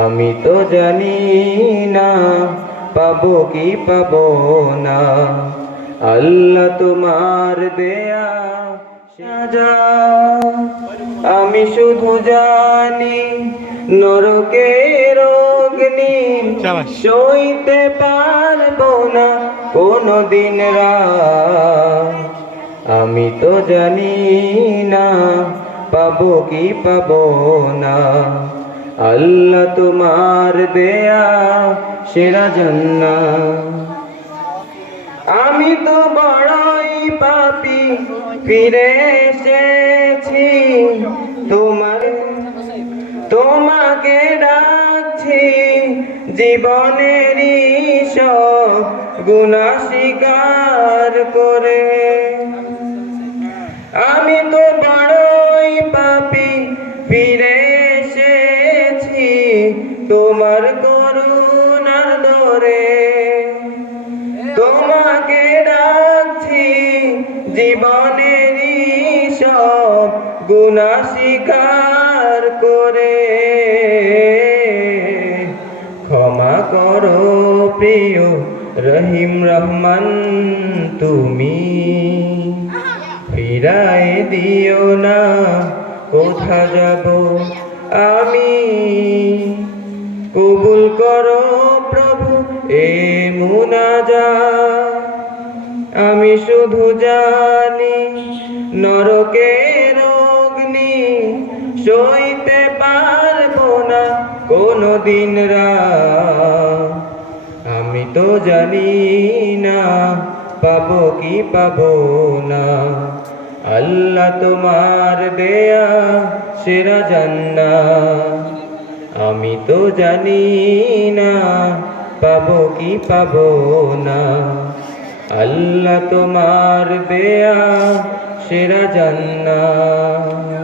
আমি তো জানি না পাবো কি পাবো না, আল্লাহ তোমার দেয়া সাজা। আমি শুধু জানি নরকের অগ্নি সইতে পারবো না কোনদিন রাত। আমি তো জানি না পাবো কি পাবো না, আল্লাহ তোমার দেয়া সেরা জান্নাত। আমি তো বড়ই পাপী ফিরে এসেছি তোমাকে ডাকছি, জীবনেরই সব গুনাহ স্বীকার করে। আমি তো বড়ই পাপী ফিরে এসেছি তোমার করুণার দরে, তোমাকে ডাকছি জীবনেরই সব গুনাহ স্বীকার করে। ক্ষমা করো প্রিয় রহিম রহমান তুমি, ফিরায় দিও না কোথা যাব আমি। কবুল করো প্রভু এ মুনাজাত। আমি শুধু জানি নরকের অগ্নি সইতে পারবো না কোনদিন রাত। আমি তো জানি না পাবো কি পাবো না, আল্লাহ তোমার দেয়া সেরা জান্নাত। আমি তো জানি না পাবো কি পাবো না, আল্লাহ তোমার দেয়া সেরা জান্নাত।